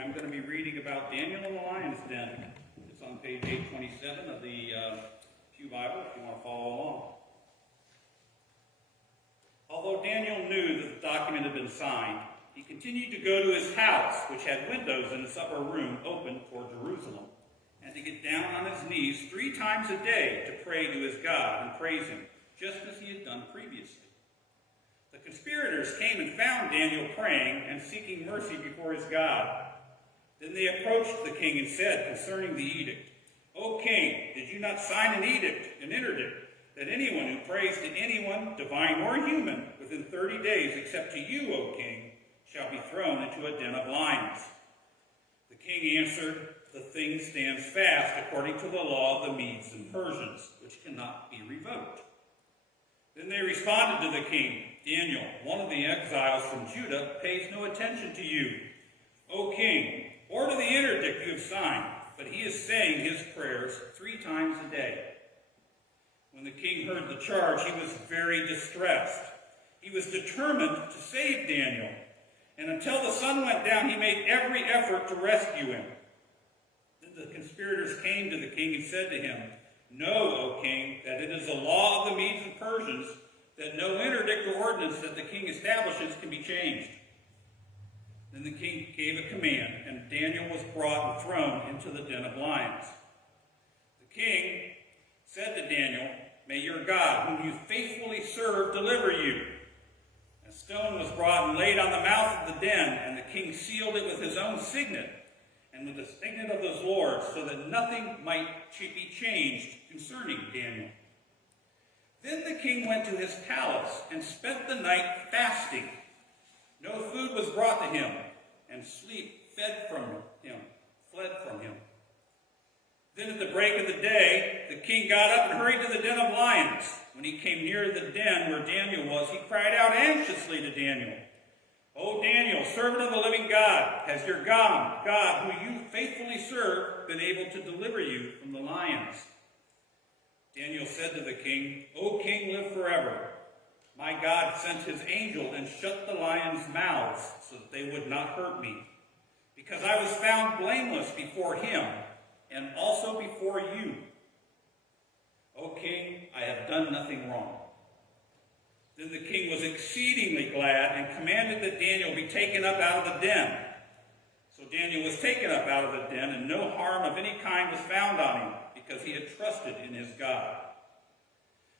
I'm going to be reading about Daniel in the lion's den. It's on page 827 of the Pew Bible if you want to follow along. Although Daniel knew that the document had been signed, he continued to go to his house, which had windows in its upper room open toward Jerusalem, and to get down on his knees 3 times a day to pray to his God and praise him, just as he had done previously. The conspirators came and found Daniel praying and seeking mercy before his God. Then they approached the king and said concerning the edict, "O king, did you not sign an interdict, that anyone who prays to anyone, divine or human, within 30 days, except to you, O king, shall be thrown into a den of lions?" The king answered, "The thing stands fast according to the law of the Medes and Persians, which cannot be revoked." Then they responded to the king, "Daniel, one of the exiles from Judah, pays no attention to you, O king, or to the interdict you have signed, but he is saying his prayers 3 times a day." When the king heard the charge, he was very distressed. He was determined to save Daniel, and until the sun went down, he made every effort to rescue him. Then the conspirators came to the king and said to him, "Know, O king, that it is the law of the Medes and Persians that no interdict or ordinance that the king establishes can be changed." Then the king gave a command, and Daniel was brought and thrown into the den of lions. The king said to Daniel, "May your God, whom you faithfully serve, deliver you." A stone was brought and laid on the mouth of the den, and the king sealed it with his own signet and with the signet of his lord, so that nothing might be changed concerning Daniel. Then the king went to his palace and spent the night fasting. No food was brought to him, and sleep fled from him. Then at the break of the day, the king got up and hurried to the den of lions. When he came near the den where Daniel was, he cried out anxiously to Daniel, "O Daniel, servant of the living God, has your God, who you faithfully serve, been able to deliver you from the lions?" Daniel said to the king, "O king, live forever. My God sent his angel and shut the lions' mouths so that they would not hurt me, because I was found blameless before him and also before you. O king, I have done nothing wrong." Then the king was exceedingly glad and commanded that Daniel be taken up out of the den. So Daniel was taken up out of the den, and no harm of any kind was found on him, because he had trusted in his God.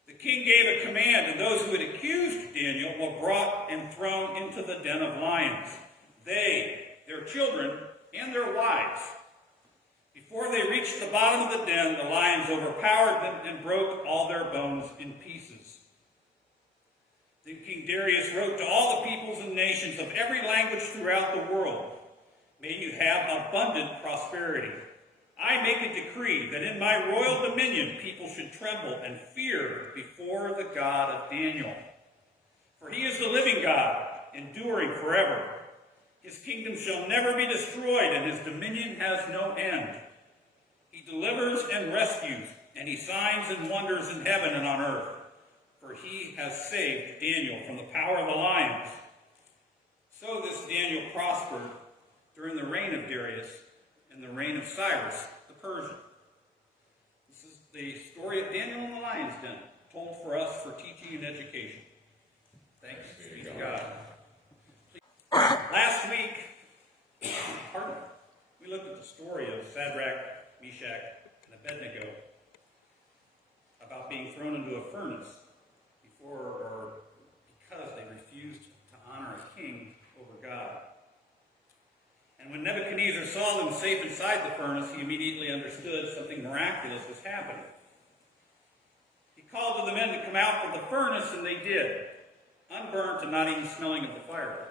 The king gave a command, and those who had accused Daniel were brought and thrown into the den of lions, they, their children, and their wives. Before they reached the bottom of the den, the lions overpowered them and broke all their bones in pieces. Then King Darius wrote to all the peoples and nations of every language throughout the world, "May you have abundant prosperity. I make a decree that in my royal dominion people should tremble and fear before the God of Daniel. For he is the living God, enduring forever. His kingdom shall never be destroyed, and his dominion has no end. He delivers and rescues, and he signs and wonders in heaven and on earth. For he has saved Daniel from the power of the lions." So this Daniel prospered during the reign of Darius and the reign of Cyrus the Persian. This is the story of Daniel in the lion's den, told for us for teaching and education. Thanks be to God. Last week, we looked at the story of Shadrach, Meshach, and Abednego about being thrown into a furnace because they refused to honor a king over God. And when Nebuchadnezzar saw them safe inside the furnace, he immediately understood something miraculous was happening. He called to the men to come out from the furnace, and they did, unburnt and not even smelling of the fire.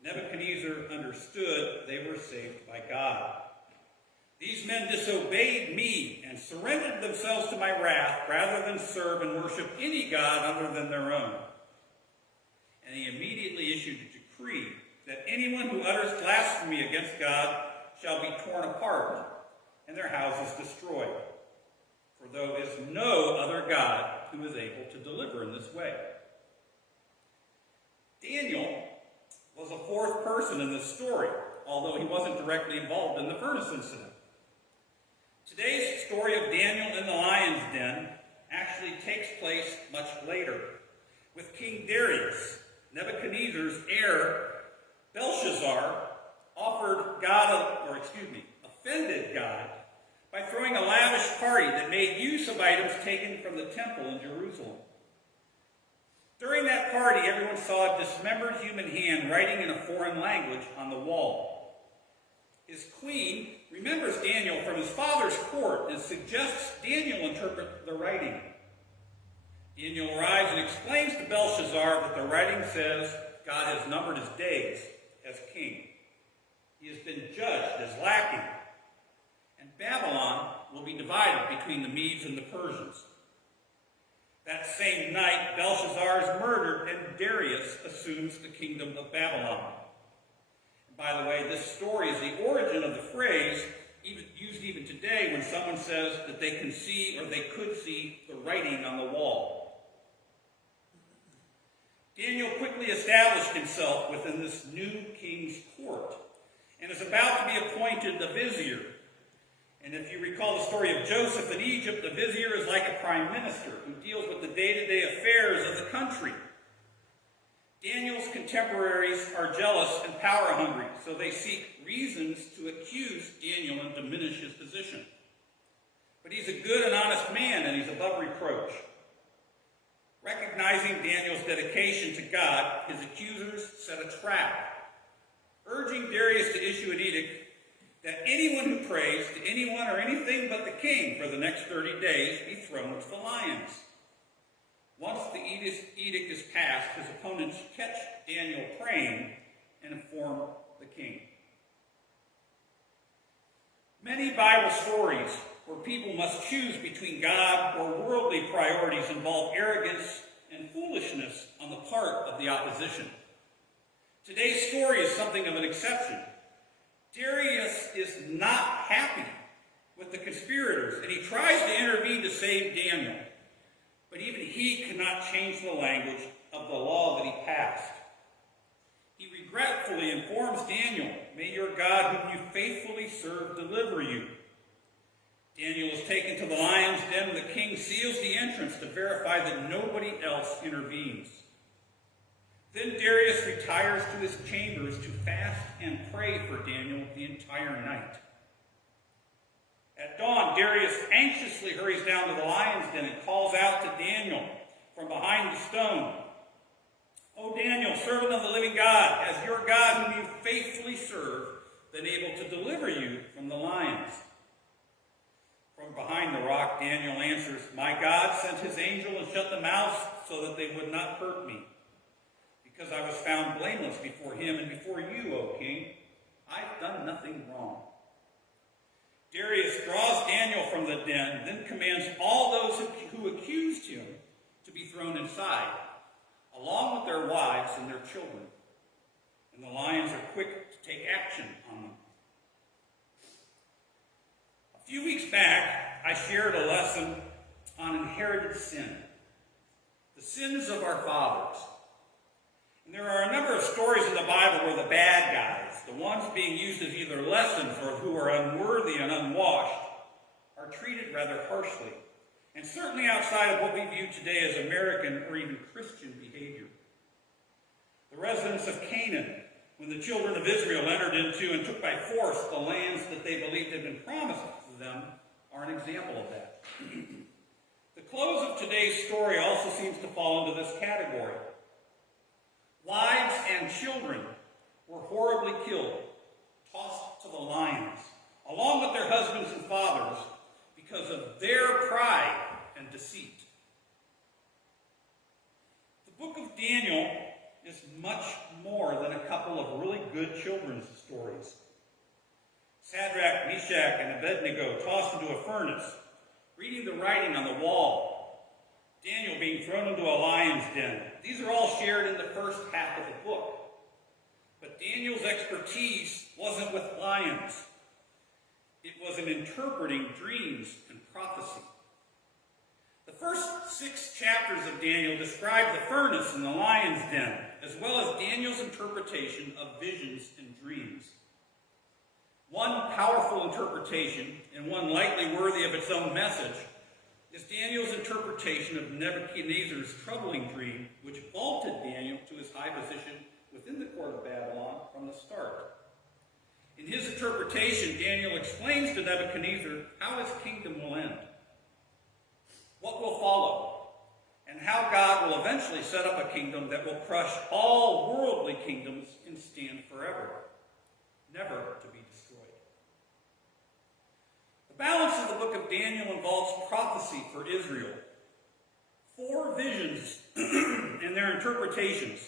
Nebuchadnezzar understood they were saved by God. "These men disobeyed me and surrendered themselves to my wrath rather than serve and worship any god other than their own." And he immediately issued a decree that anyone who utters blasphemy against God shall be torn apart and their houses destroyed. For there is no other God who is able to deliver in this way. Daniel was a fourth person in this story. although he wasn't directly involved in the furnace incident. Today's story of Daniel in the lion's den actually takes place much later, with King Darius, Nebuchadnezzar's heir, Belshazzar, offended God by throwing a lavish party that made use of items taken from the temple in Jerusalem. During that party, everyone saw a dismembered human hand writing in a foreign language on the wall. His queen remembers Daniel from his father's court and suggests Daniel interpret the writing. Daniel arrives and explains to Belshazzar that the writing says God has numbered his days as king. He has been judged as lacking, and Babylon will be divided between the Medes and the Persians. That same night, Belshazzar is murdered, and Darius assumes the kingdom of Babylon. And by the way, this story is the origin of the phrase used even today when someone says that they can see or they could see the writing on the wall. Daniel quickly established himself within this new king's court and is about to be appointed the vizier. And if you recall the story of Joseph in Egypt, the vizier is like a prime minister who deals with the day-to-day affairs of the country. Daniel's contemporaries are jealous and power-hungry, so they seek reasons to accuse Daniel and diminish his position. But he's a good and honest man, and he's above reproach. Recognizing Daniel's dedication to God, his accusers set a trap, urging Darius to issue an edict that anyone who prays to anyone or anything but the king for the next 30 days be thrown to the lions. Once the edict is passed, his opponents catch Daniel praying and inform the king. Many Bible stories where people must choose between God or worldly priorities involve arrogance and foolishness on the part of the opposition. Today's story is something of an exception. Darius is not happy with the conspirators, and he tries to intervene to save Daniel. But even he cannot change the language of the law that he passed. He regretfully informs Daniel, "May your God, whom you faithfully serve, deliver you." Daniel is taken to the lion's den, and the king seals the entrance to verify that nobody else intervenes. Then Darius retires to his chambers to fast and pray for Daniel the entire night. At dawn, Darius anxiously hurries down to the lion's den and calls out to Daniel from behind the stone, "O Daniel, servant of the living God, has your God, whom you faithfully serve, been able to deliver you from the lions?" From behind the rock, Daniel answers, "My God sent his angel and shut the mouths so that they would not hurt me, because I was found blameless before him and before you, O king. I've done nothing wrong." Darius draws Daniel from the den, then commands all those who accused him to be thrown inside, along with their wives and their children. And the lions are quick to take action on them. A few weeks back, I shared a lesson on inherited sin, the sins of our fathers. And there are a number of stories in the Bible where the bad guys, the ones being used as either lessons or who are unworthy and unwashed, are treated rather harshly, and certainly outside of what we view today as American or even Christian behavior. The residents of Canaan, when the children of Israel entered into and took by force the lands that they believed had been promised to them, are an example of that. The close of today's story also seems to fall into this category. Wives and children were horribly killed, tossed to the lions, along with their husbands and fathers, because of their pride and deceit. The book of Daniel is much more than a couple of really good children's stories. Shadrach, Meshach, and Abednego tossed into a furnace, reading the writing on the wall, Daniel being thrown into a lion's den. These are all shared in the first half of the book. But Daniel's expertise wasn't with lions. It was in interpreting dreams and prophecy. The first 6 chapters of Daniel describe the furnace and the lion's den, as well as Daniel's interpretation of visions and dreams. powerful interpretation, and one likely worthy of its own message, is Daniel's interpretation of Nebuchadnezzar's troubling dream, which vaulted Daniel to his high position within the court of Babylon from the start. In his interpretation, Daniel explains to Nebuchadnezzar how his kingdom will end, what will follow, and how God will eventually set up a kingdom that will crush all worldly kingdoms and stand forever, never to be destroyed. The balance of the book of Daniel involves prophecy for Israel, 4 visions and their interpretations.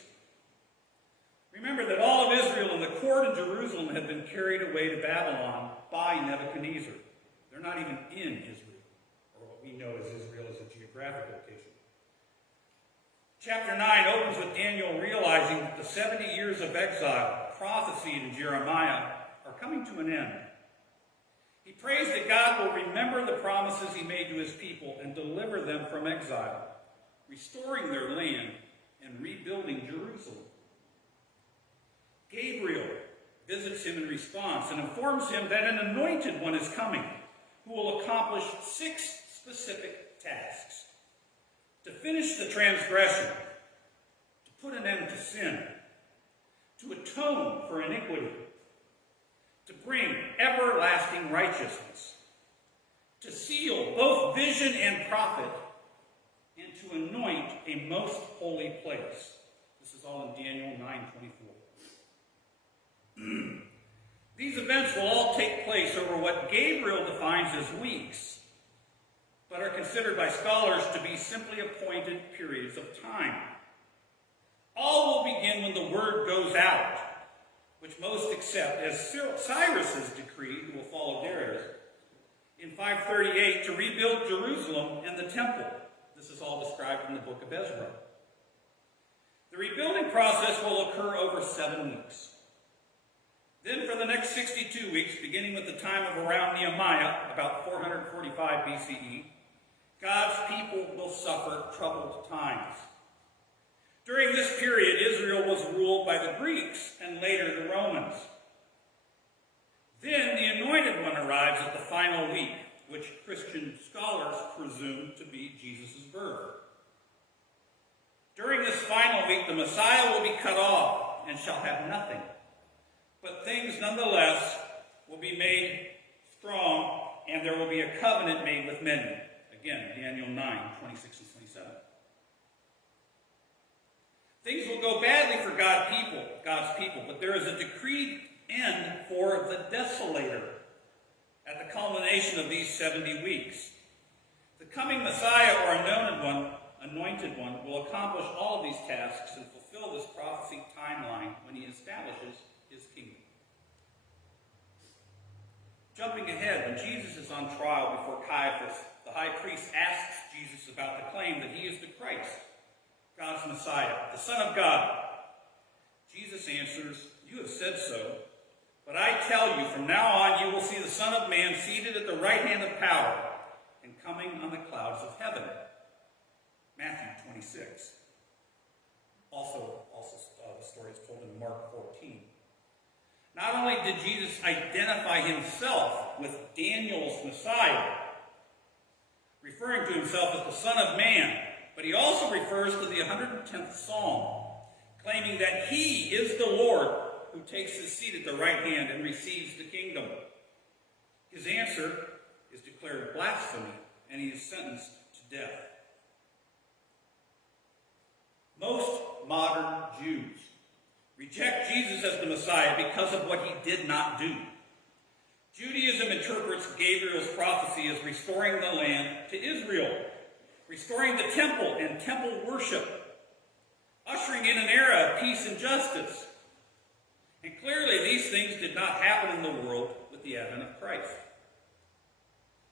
Remember that all of Israel and the court in Jerusalem had been carried away to Babylon by Nebuchadnezzar. They're not even in Israel, or what we know as Israel as a geographic location. Chapter 9 opens with Daniel realizing that the 70 years of exile prophesied in Jeremiah are coming to an end. He prays that God will remember the promises he made to his people and deliver them from exile, restoring their land and rebuilding Jerusalem. Gabriel visits him in response and informs him that an anointed one is coming who will accomplish 6 specific tasks: to finish the transgression, to put an end to sin, to atone for iniquity, to bring everlasting righteousness, to seal both vision and prophet, and to anoint a most holy place. This is all in Daniel 9:24. These events will all take place over what Gabriel defines as weeks, but are considered by scholars to be simply appointed periods of time. All will begin when the word goes out, which most accept as Cyrus's decree, who will follow Darius, in 538 to rebuild Jerusalem and the temple. This is all described in the book of Ezra. The rebuilding process will occur over 7 weeks. Then for the next 62 weeks, beginning with the time of around Nehemiah, about 445 BCE, God's people will suffer troubled times. During this period, Israel was ruled by the Greeks and later the Romans. Then the Anointed One arrives at the final week, which Christian scholars presume to be Jesus' birth. During this final week, the Messiah will be cut off and shall have nothing. But things nonetheless will be made strong, and there will be a covenant made with many. Again, Daniel 9:26 and 27. Things will go badly for God's people, but there is a decreed end for the desolator at the culmination of these 70 weeks. The coming Messiah or anointed one will accomplish all of these tasks and fulfill this prophecy timeline when he establishes his kingdom. Jumping ahead, when Jesus is on trial before Caiaphas, the high priest asks Jesus about the claim that he is the Christ, God's Messiah, the Son of God. Jesus answers, "You have said so, but I tell you, from now on you will see the Son of Man seated at the right hand of power and coming on the clouds of heaven." Matthew 26. Also the story is told in Mark 14. Not only did Jesus identify himself with Daniel's Messiah, referring to himself as the Son of Man, but he also refers to the 110th Psalm, claiming that he is the Lord who takes his seat at the right hand and receives the kingdom. His answer is declared blasphemy, and he is sentenced to death. Most modern Jews reject Jesus as the Messiah because of what he did not do. Judaism interprets Gabriel's prophecy as restoring the land to Israel, restoring the temple and temple worship, ushering in an era of peace and justice. And clearly these things did not happen in the world with the advent of Christ.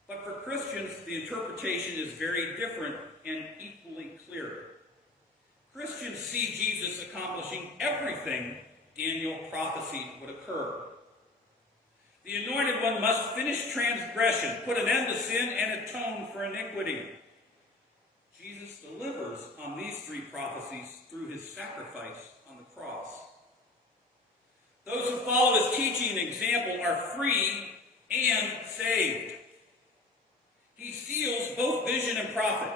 But for Christians, the interpretation is very different and equally clear. Christians see Jesus accomplishing everything Daniel prophesied would occur. The Anointed One must finish transgression, put an end to sin, and atone for iniquity. Jesus delivers on these 3 prophecies through his sacrifice on the cross. Those who follow his teaching and example are free and saved. He seals both vision and prophet.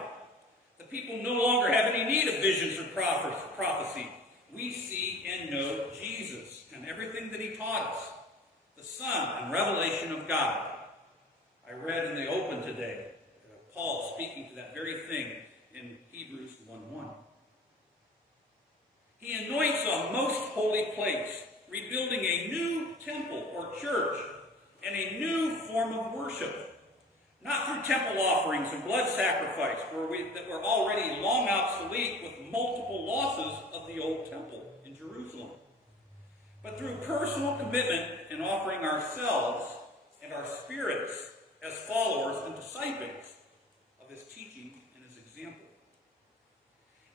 The people no longer have any need of visions or prophecy. We see and know Jesus and everything that he taught us, the Son and revelation of God. I read in the open today, Paul speaking to that very thing in Hebrews 1:1. He anoints a most holy place, rebuilding a new temple or church and a new form of worship, not through temple offerings and blood sacrifice that were already long obsolete with multiple losses of the old temple in Jerusalem, but through personal commitment in offering ourselves and our spirits as followers and disciples of his teaching and his example.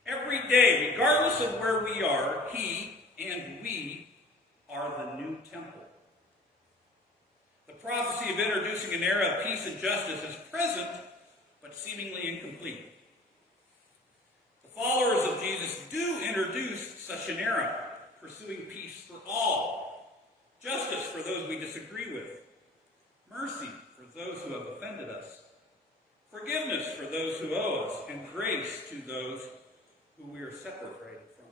Every day, regardless of where we are, he and we are the new temple. The prophecy of introducing an era of peace and justice is present, but seemingly incomplete. The followers of Jesus do introduce such an era, pursuing peace for all, justice for those we disagree with, mercy for those who have offended us, forgiveness for those who owe us, and grace to those who we are separated from.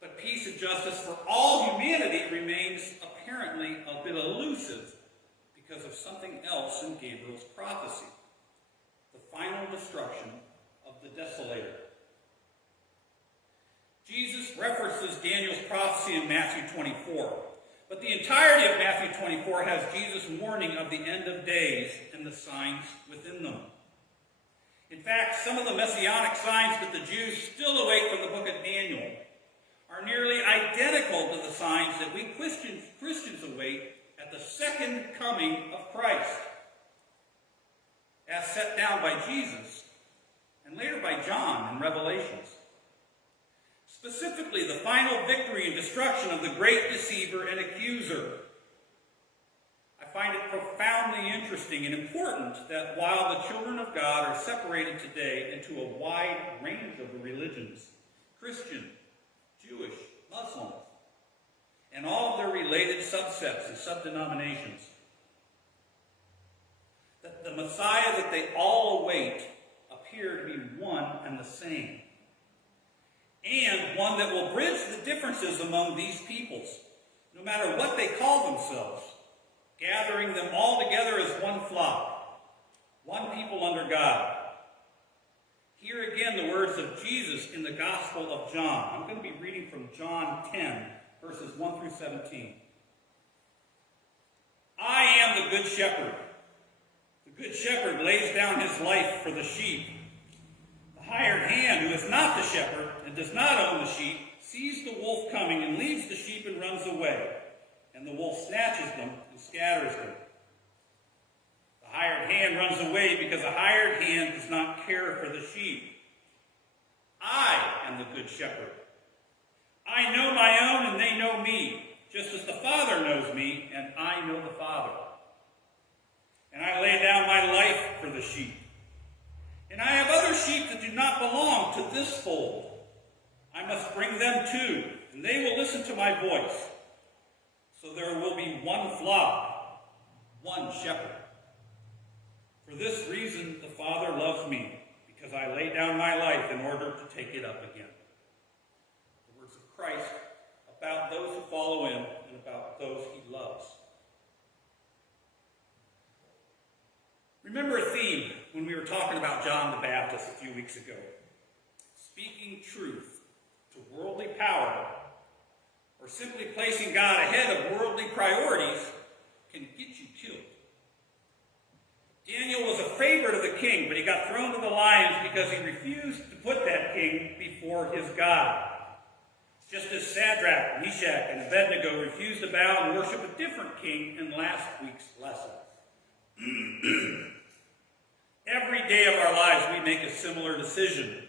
But peace and justice for all humanity remains apparently a bit elusive because of something else in Gabriel's prophecy, the final destruction of the desolator. Jesus references Daniel's prophecy in Matthew 24, but the entirety of Matthew 24 has Jesus' warning of the end of days and the signs within them. In fact, some of the messianic signs that the Jews still await from the book of Daniel are nearly identical to the signs that we Christians await at the second coming of Christ, as set down by Jesus and later by John in Revelations. Specifically, the final victory and destruction of the great deceiver and accuser. I find it profoundly interesting and important that while the children of God are separated today into a wide range of religions, Christian, Jewish, Muslim, and all of their related subsets and subdenominations, that the Messiah that they all await appear to be one and the same, and one that will bridge the differences among these peoples, no matter what they call themselves, gathering them all together as one flock, one people under God. Hear again the words of Jesus in the Gospel of John. I'm going to be reading from John 10, verses 1 through 17. I am the good shepherd. The good shepherd lays down his life for the sheep. The hired hand, who is not the shepherd and does not own the sheep, sees the wolf coming and leaves the sheep and runs away. And the wolf snatches them and scatters them. The hired hand runs away because the hired hand does not care for the sheep. I am the good shepherd. I know my own and they know me, just as the Father knows me and I know the Father. And I lay down my life for the sheep. And I have other sheep that do not belong to this fold. I must bring them too, and they will listen to my voice. So there will be one flock, one shepherd. For this reason the Father loves me, because I lay down my life in order to take it up again. The words of Christ about those who follow him and about those he loves. Remember a theme when we were talking about John the Baptist a few weeks ago. Speaking truth to worldly power, or simply placing God ahead of worldly priorities, can get you killed. Daniel was a favorite of the king, but he got thrown to the lions because he refused to put that king before his God. Just as Shadrach, Meshach, and Abednego refused to bow and worship a different king in last week's lesson. Every day of our lives we make a similar decision.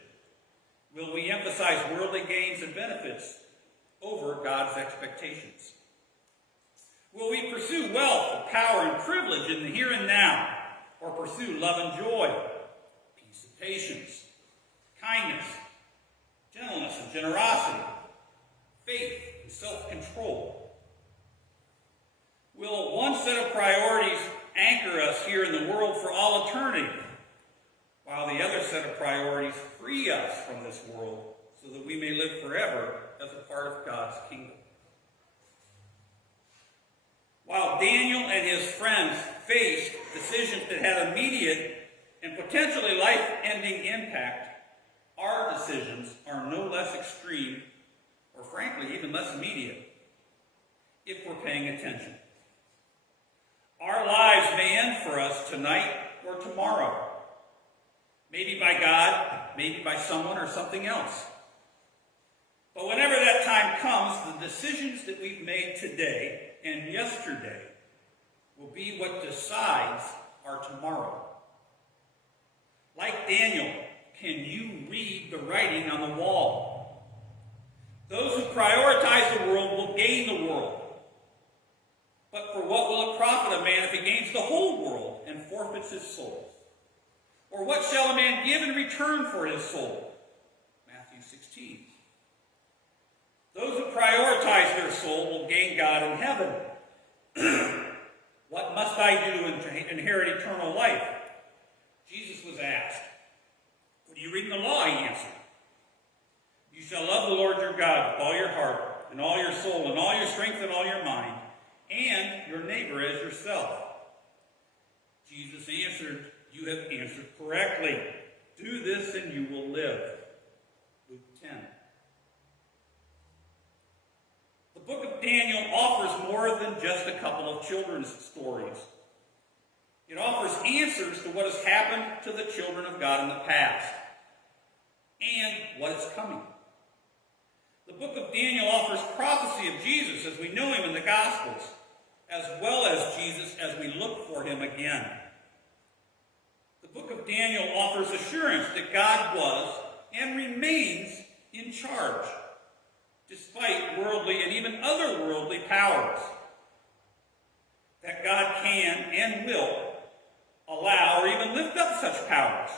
Will we emphasize worldly gains and benefits over God's expectations? Will we pursue wealth and power and privilege in the here and now, or pursue love and joy, peace and patience, kindness, gentleness and generosity, faith and self-control? Will one set of priorities anchor us here in the world for all eternity, while the other set of priorities free us from this world so that we may live forever as a part of God's kingdom. While Daniel and his friends faced decisions that had immediate and potentially life-ending impact, our decisions are no less extreme, or frankly, even less immediate, if we're paying attention. Our lives may end for us tonight or tomorrow. Maybe by God, maybe by someone or something else. But whenever that time comes, the decisions that we've made today and yesterday will be what decides our tomorrow. Like Daniel, can you read the writing on the wall? Those who prioritize the world will gain the world. But for what will it profit a man if he gains the whole world and forfeits his soul? Or what shall a man give in return for his soul? Matthew 16. Those who prioritize their soul will gain God in heaven. What must I do to inherit eternal life? Jesus was asked. What do you read in the law? He answered. You shall love the Lord your God with all your heart, and all your soul, and all your strength, and all your mind, and your neighbor as yourself. Jesus answered, you have answered correctly. Do this and you will live. Luke 10. The book of Daniel offers more than just a couple of children's stories. It offers answers to what has happened to the children of God in the past and what is coming. The book of Daniel offers prophecy of Jesus as we know him in the Gospels, as well as Jesus as we look for him again. The book of Daniel offers assurance that God was and remains in charge, despite worldly and even otherworldly powers. That God can and will allow or even lift up such powers,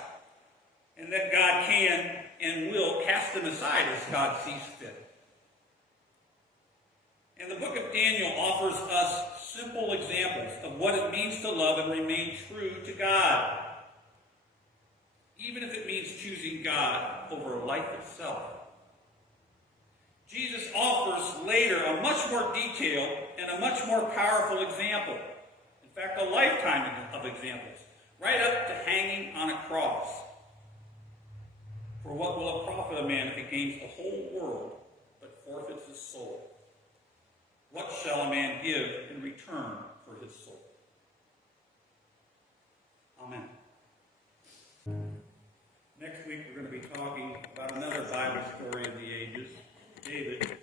and that God can and will cast them aside as God sees fit. And the book of Daniel offers us simple examples of what it means to love and remain true to God, even if it means choosing God over life itself. Jesus offers later a much more detailed and a much more powerful example. In fact, a lifetime of examples, right up to hanging on a cross. For what will it profit a man if he gains the whole world but forfeits his soul? What shall a man give in return for his soul? Amen. Next week we're going to be talking about another Bible story of the ages, David.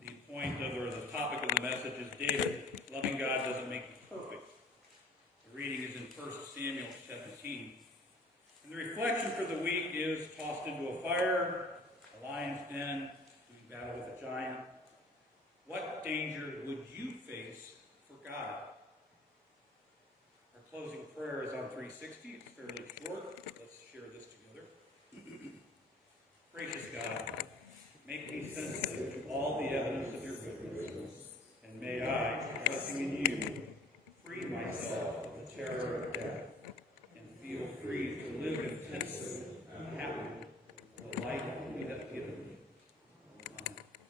The point of, or the topic of the message is David. Loving God doesn't make you perfect. The reading is in 1 Samuel 17. And the reflection for the week is tossed into a fire, a lion's den, we battle with a giant. What danger would you face for God? Our closing prayer is on 360. It's fairly short. Let's share this together. Gracious God, make me sensitive